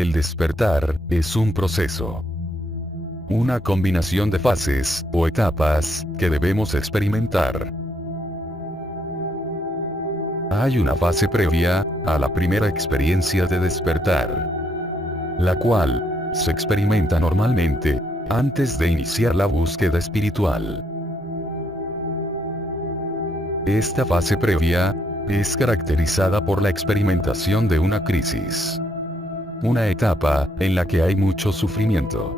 El despertar es un proceso. Una combinación de fases, o etapas, que debemos experimentar. Hay una fase previa a la primera experiencia de despertar, la cual se experimenta normalmente antes de iniciar la búsqueda espiritual. Esta fase previa es caracterizada por la experimentación de una crisis. Una etapa en la que hay mucho sufrimiento.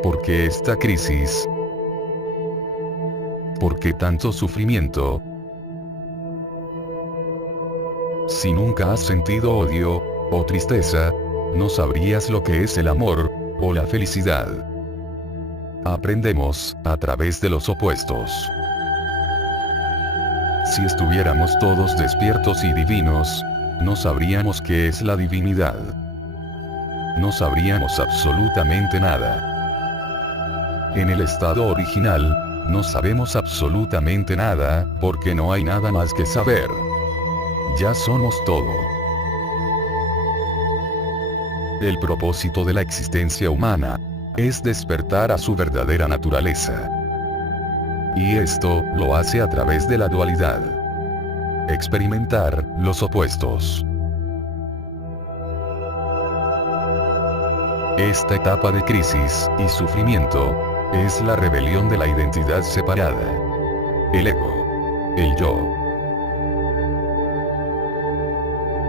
¿Por qué esta crisis? ¿Por qué tanto sufrimiento? Si nunca has sentido odio o tristeza, no sabrías lo que es el amor o la felicidad. Aprendemos a través de los opuestos. Si estuviéramos todos despiertos y divinos, no sabríamos qué es la divinidad. No sabríamos absolutamente nada. En el estado original, no sabemos absolutamente nada, porque no hay nada más que saber. Ya somos todo. El propósito de la existencia humana es despertar a su verdadera naturaleza. Y esto lo hace a través de la dualidad. Experimentar los opuestos. Esta etapa de crisis y sufrimiento es la rebelión de la identidad separada. El ego. El yo.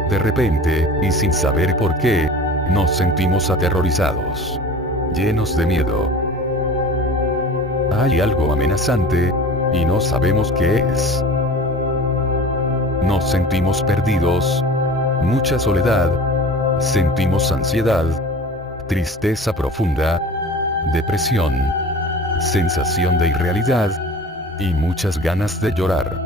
De repente, y sin saber por qué, nos sentimos aterrorizados. Llenos de miedo. Hay algo amenazante, y no sabemos qué es. Nos sentimos perdidos. Mucha soledad. Sentimos ansiedad. Tristeza profunda. Depresión. Sensación de irrealidad. Y muchas ganas de llorar.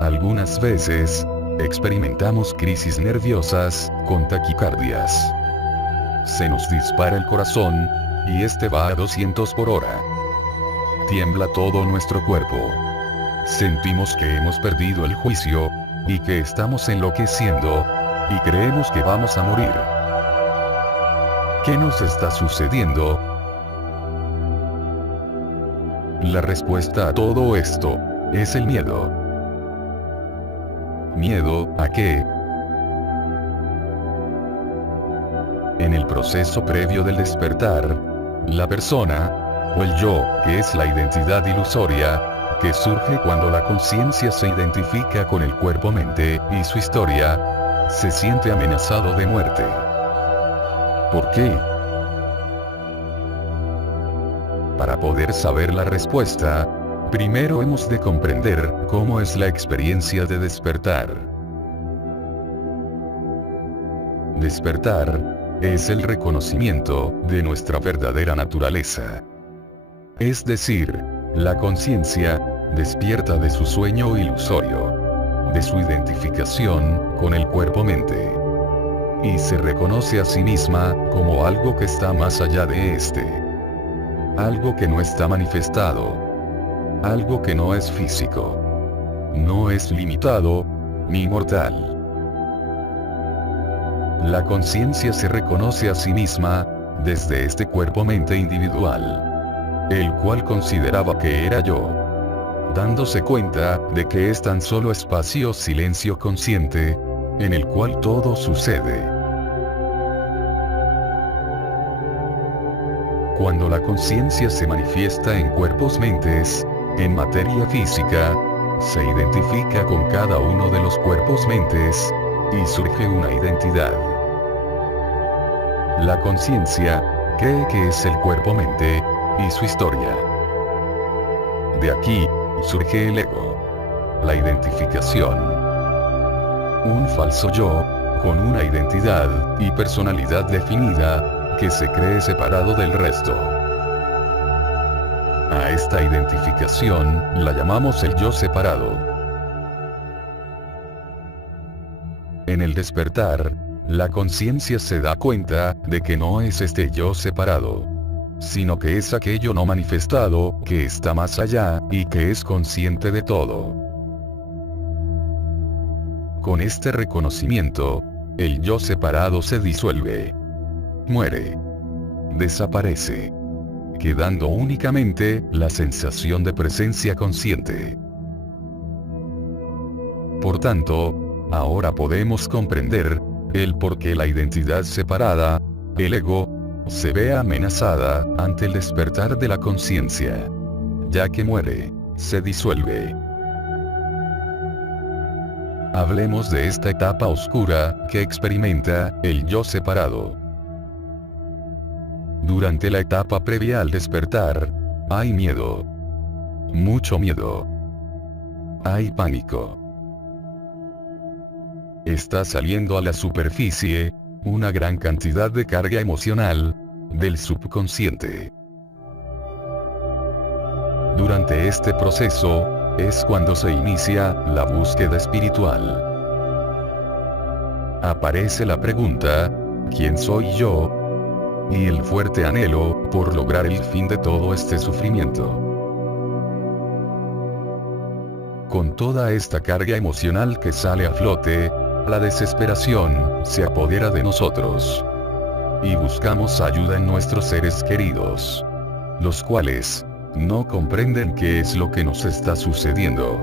Algunas veces, experimentamos crisis nerviosas, con taquicardias. Se nos dispara el corazón, y este va a 200 por hora. Tiembla todo nuestro cuerpo. Sentimos que hemos perdido el juicio, y que estamos enloqueciendo, y creemos que vamos a morir. ¿Qué nos está sucediendo? La respuesta a todo esto es el miedo. ¿Miedo a qué? En el proceso previo del despertar, la persona, o el yo, que es la identidad ilusoria, que surge cuando la conciencia se identifica con el cuerpo-mente y su historia, se siente amenazado de muerte. ¿Por qué? Para poder saber la respuesta, primero hemos de comprender cómo es la experiencia de despertar. Despertar es el reconocimiento de nuestra verdadera naturaleza. Es decir, la conciencia despierta de su sueño ilusorio, de su identificación con el cuerpo-mente, y se reconoce a sí misma como algo que está más allá de este. Algo que no está manifestado. Algo que no es físico. No es limitado, ni mortal. La conciencia se reconoce a sí misma, desde este cuerpo-mente individual, el cual consideraba que era yo, dándose cuenta de que es tan solo espacio-silencio consciente, en el cual todo sucede. Cuando la conciencia se manifiesta en cuerpos-mentes, en materia física, se identifica con cada uno de los cuerpos-mentes, y surge una identidad. La conciencia cree que es el cuerpo-mente, y su historia. De aquí, surge el ego. La identificación. Un falso yo, con una identidad y personalidad definida, que se cree separado del resto. A esta identificación, la llamamos el yo separado. En el despertar, la conciencia se da cuenta de que no es este yo separado, sino que es aquello no manifestado, que está más allá, y que es consciente de todo. Con este reconocimiento, el yo separado se disuelve. Muere. Desaparece. Quedando únicamente la sensación de presencia consciente. Por tanto, ahora podemos comprender el por qué la identidad separada, el ego, se ve amenazada ante el despertar de la conciencia. Ya que muere, se disuelve. Hablemos de esta etapa oscura que experimenta el yo separado. Durante la etapa previa al despertar, hay miedo. Mucho miedo. Hay pánico. Está saliendo a la superficie una gran cantidad de carga emocional del subconsciente. Durante este proceso es cuando se inicia la búsqueda espiritual. Aparece la pregunta, ¿quién soy yo? Y el fuerte anhelo por lograr el fin de todo este sufrimiento. Con toda esta carga emocional que sale a flote, la desesperación se apodera de nosotros. Y buscamos ayuda en nuestros seres queridos, los cuales no comprenden qué es lo que nos está sucediendo.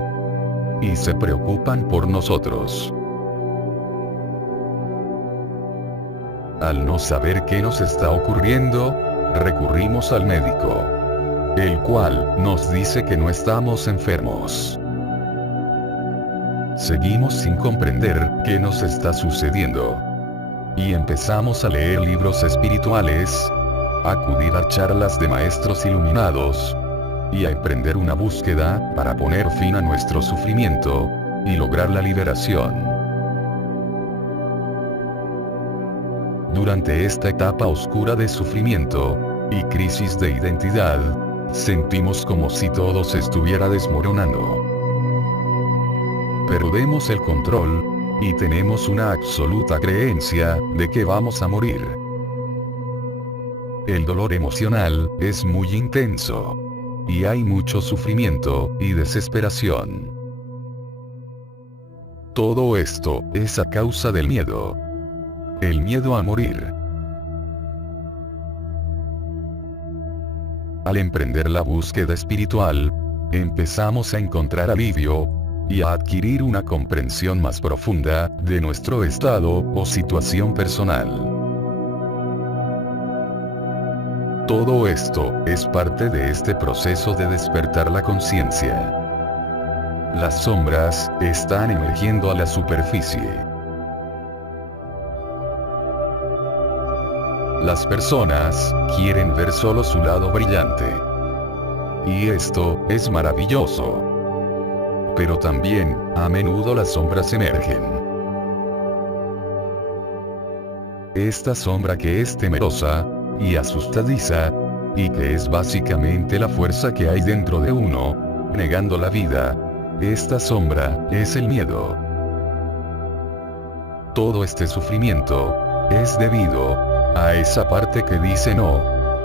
Y se preocupan por nosotros. Al no saber qué nos está ocurriendo, recurrimos al médico, el cual nos dice que no estamos enfermos. Seguimos sin comprender qué nos está sucediendo. Y empezamos a leer libros espirituales, a acudir a charlas de maestros iluminados, y a emprender una búsqueda para poner fin a nuestro sufrimiento, y lograr la liberación. Durante esta etapa oscura de sufrimiento y crisis de identidad, sentimos como si todo se estuviera desmoronando. Perdemos el control, y tenemos una absoluta creencia de que vamos a morir. El dolor emocional es muy intenso. Y hay mucho sufrimiento y desesperación. Todo esto es a causa del miedo. El miedo a morir. Al emprender la búsqueda espiritual, empezamos a encontrar alivio y a adquirir una comprensión más profunda de nuestro estado o situación personal. Todo esto es parte de este proceso de despertar la conciencia. Las sombras están emergiendo a la superficie. Las personas quieren ver solo su lado brillante. Y esto es maravilloso. Pero también, a menudo las sombras emergen. Esta sombra que es temerosa y asustadiza, y que es básicamente la fuerza que hay dentro de uno, negando la vida, esta sombra es el miedo. Todo este sufrimiento es debido a esa parte que dice no,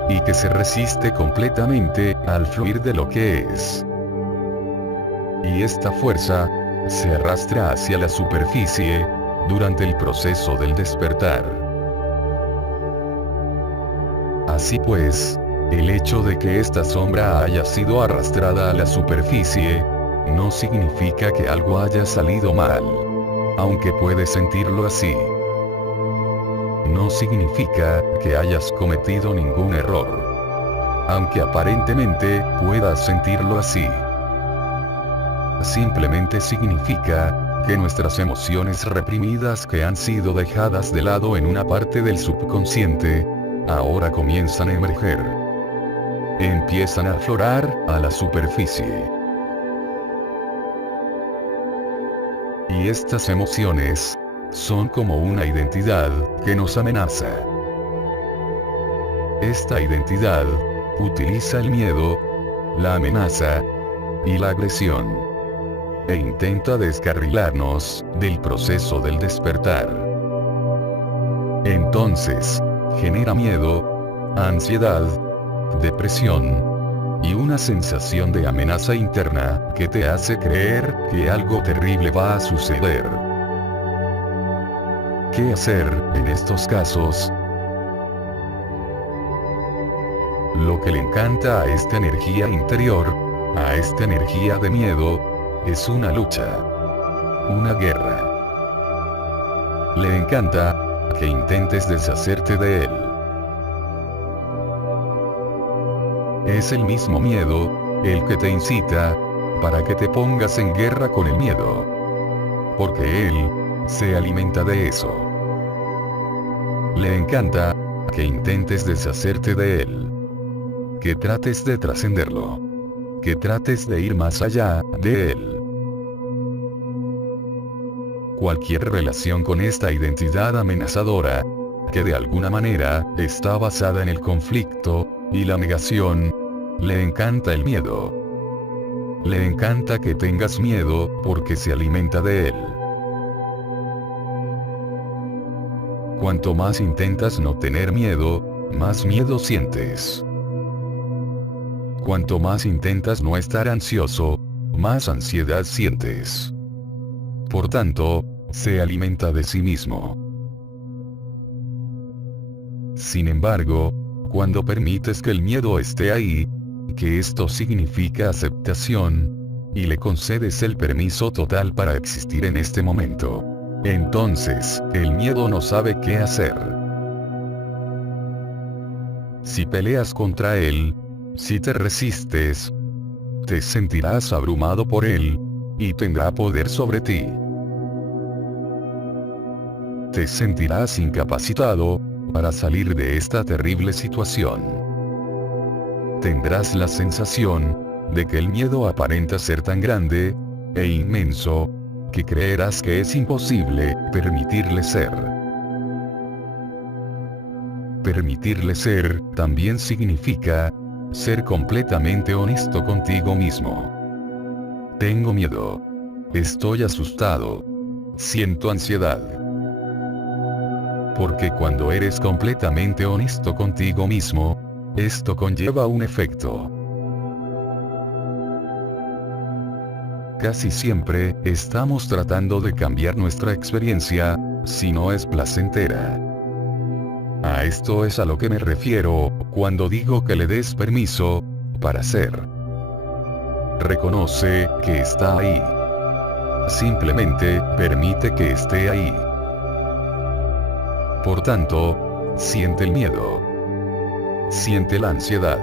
y que se resiste completamente al fluir de lo que es. Y esta fuerza se arrastra hacia la superficie durante el proceso del despertar. Así pues, el hecho de que esta sombra haya sido arrastrada a la superficie, no significa que algo haya salido mal. Aunque puedes sentirlo así. No significa que hayas cometido ningún error. Aunque aparentemente puedas sentirlo así. Simplemente significa que nuestras emociones reprimidas que han sido dejadas de lado en una parte del subconsciente, ahora comienzan a emerger. Empiezan a aflorar a la superficie. Y estas emociones son como una identidad que nos amenaza. Esta identidad utiliza el miedo, la amenaza y la agresión, e intenta descarrilarnos del proceso del despertar. Entonces, genera miedo, ansiedad, depresión y una sensación de amenaza interna que te hace creer que algo terrible va a suceder. ¿Qué hacer en estos casos? Lo que le encanta a esta energía interior, a esta energía de miedo, es una lucha. Una guerra. Le encanta que intentes deshacerte de él. Es el mismo miedo el que te incita para que te pongas en guerra con el miedo. Porque él se alimenta de eso. Le encanta que intentes deshacerte de él. Que trates de trascenderlo. Que trates de ir más allá de él. Cualquier relación con esta identidad amenazadora, que de alguna manera está basada en el conflicto y la negación, le encanta el miedo. Le encanta que tengas miedo porque se alimenta de él. Cuanto más intentas no tener miedo, más miedo sientes. Cuanto más intentas no estar ansioso, más ansiedad sientes. Por tanto, se alimenta de sí mismo. Sin embargo, cuando permites que el miedo esté ahí, que esto significa aceptación, y le concedes el permiso total para existir en este momento, entonces, el miedo no sabe qué hacer. Si peleas contra él, si te resistes, te sentirás abrumado por él, y tendrá poder sobre ti. Te sentirás incapacitado para salir de esta terrible situación. Tendrás la sensación de que el miedo aparenta ser tan grande e inmenso que creerás que es imposible permitirle ser. Permitirle ser también significa ser completamente honesto contigo mismo. Tengo miedo. Estoy asustado. Siento ansiedad. Porque cuando eres completamente honesto contigo mismo, esto conlleva un efecto. Casi siempre estamos tratando de cambiar nuestra experiencia, si no es placentera. A esto es a lo que me refiero cuando digo que le des permiso para ser. Reconoce que está ahí. Simplemente permite que esté ahí. Por tanto, siente el miedo. Siente la ansiedad.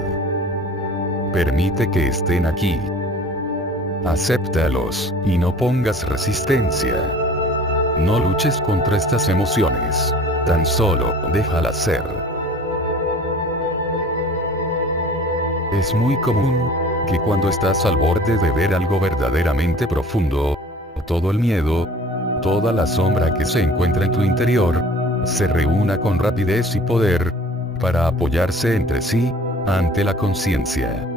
Permite que estén aquí. Acéptalos, y no pongas resistencia. No luches contra estas emociones. Tan solo déjalas ser. Es muy común que cuando estás al borde de ver algo verdaderamente profundo, todo el miedo, toda la sombra que se encuentra en tu interior, se reúna con rapidez y poder, para apoyarse entre sí, ante la conciencia.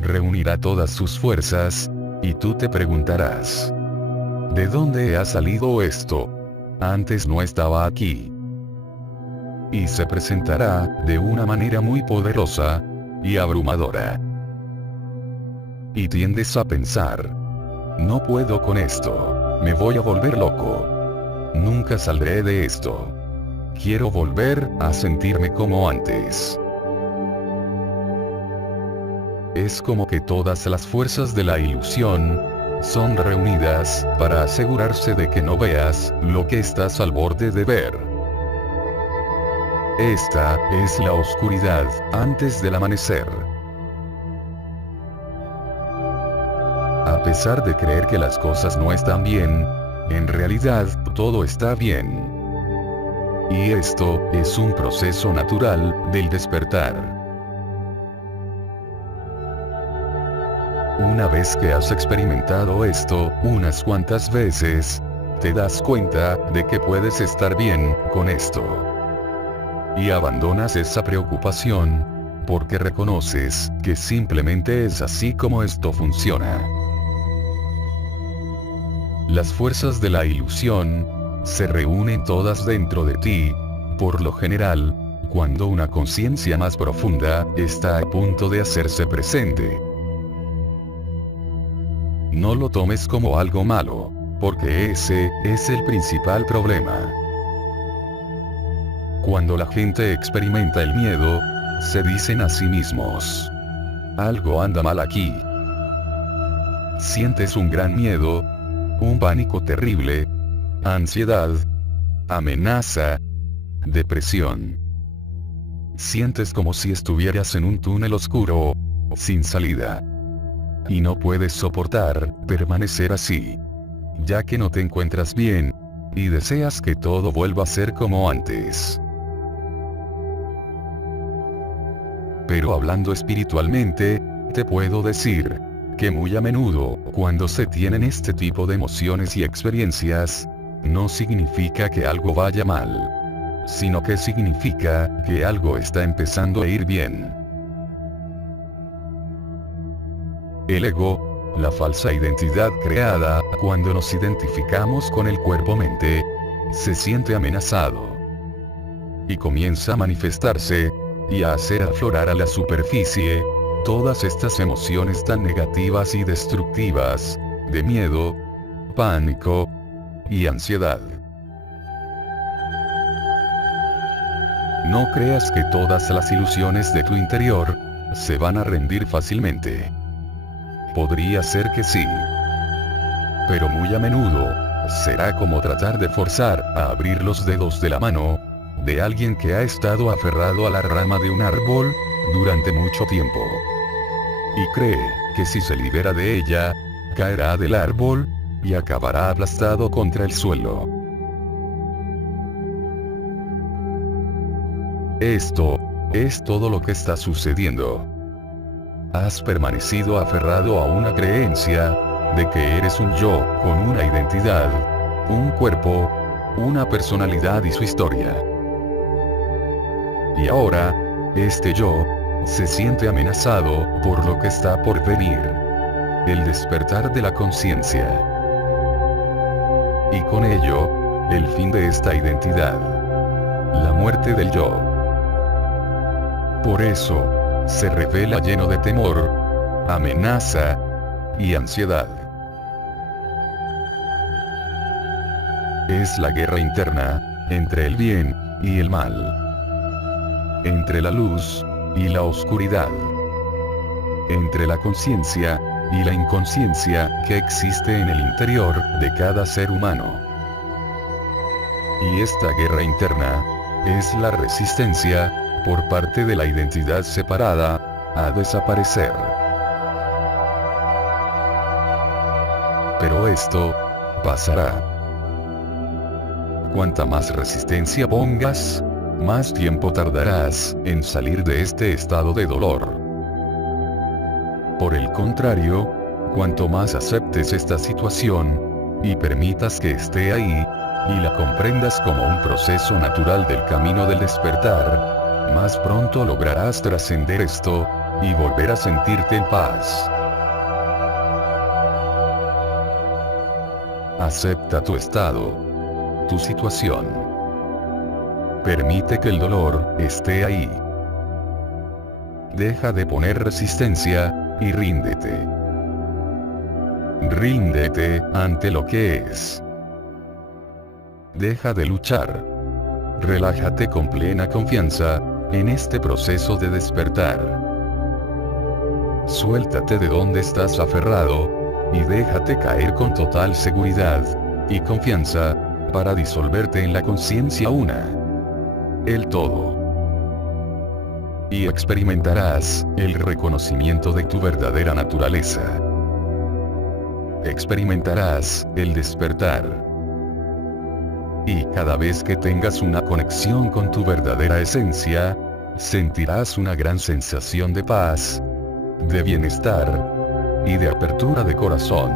Reunirá todas sus fuerzas, y tú te preguntarás: ¿de dónde ha salido esto? Antes no estaba aquí. Y se presentará de una manera muy poderosa y abrumadora. Y tiendes a pensar: no puedo con esto, me voy a volver loco. Nunca saldré de esto. Quiero volver a sentirme como antes. Es como que todas las fuerzas de la ilusión son reunidas para asegurarse de que no veas lo que estás al borde de ver. Esta es la oscuridad antes del amanecer. A pesar de creer que las cosas no están bien, en realidad todo está bien. Y esto es un proceso natural del despertar. Una vez que has experimentado esto unas cuantas veces, te das cuenta de que puedes estar bien con esto. Y abandonas esa preocupación, porque reconoces que simplemente es así como esto funciona. Las fuerzas de la ilusión se reúnen todas dentro de ti, por lo general, cuando una conciencia más profunda está a punto de hacerse presente. No lo tomes como algo malo, porque ese es el principal problema. Cuando la gente experimenta el miedo, se dicen a sí mismos: algo anda mal aquí. Sientes un gran miedo, un pánico terrible, ansiedad, amenaza, depresión. Sientes como si estuvieras en un túnel oscuro, sin salida. Y no puedes soportar permanecer así, ya que no te encuentras bien, y deseas que todo vuelva a ser como antes. Pero hablando espiritualmente, te puedo decir que muy a menudo, cuando se tienen este tipo de emociones y experiencias, no significa que algo vaya mal, sino que significa que algo está empezando a ir bien. El ego, la falsa identidad creada cuando nos identificamos con el cuerpo-mente, se siente amenazado y comienza a manifestarse y a hacer aflorar a la superficie todas estas emociones tan negativas y destructivas, de miedo, pánico y ansiedad. No creas que todas las ilusiones de tu interior se van a rendir fácilmente. Podría ser que sí, pero muy a menudo será como tratar de forzar a abrir los dedos de la mano de alguien que ha estado aferrado a la rama de un árbol durante mucho tiempo, y cree que si se libera de ella, caerá del árbol y acabará aplastado contra el suelo. Esto es todo lo que está sucediendo. Has permanecido aferrado a una creencia de que eres un yo con una identidad, un cuerpo, una personalidad y su historia. Y ahora, este yo se siente amenazado por lo que está por venir: el despertar de la conciencia. Y con ello, el fin de esta identidad: la muerte del yo. Por eso, se revela lleno de temor, amenaza y ansiedad. Es la guerra interna entre el bien y el mal, entre la luz y la oscuridad, entre la conciencia y la inconsciencia que existe en el interior de cada ser humano. Y esta guerra interna es la resistencia por parte de la identidad separada a desaparecer. Pero esto pasará. Cuanta más resistencia pongas, más tiempo tardarás en salir de este estado de dolor. Por el contrario, cuanto más aceptes esta situación, y permitas que esté ahí, y la comprendas como un proceso natural del camino del despertar, más pronto lograrás trascender esto, y volver a sentirte en paz. Acepta tu estado, tu situación. Permite que el dolor esté ahí. Deja de poner resistencia, y ríndete. Ríndete ante lo que es. Deja de luchar. Relájate con plena confianza en este proceso de despertar. Suéltate de donde estás aferrado, y déjate caer con total seguridad y confianza para disolverte en la conciencia una, el todo. Y experimentarás el reconocimiento de tu verdadera naturaleza. Experimentarás el despertar. Y cada vez que tengas una conexión con tu verdadera esencia, sentirás una gran sensación de paz, de bienestar y de apertura de corazón.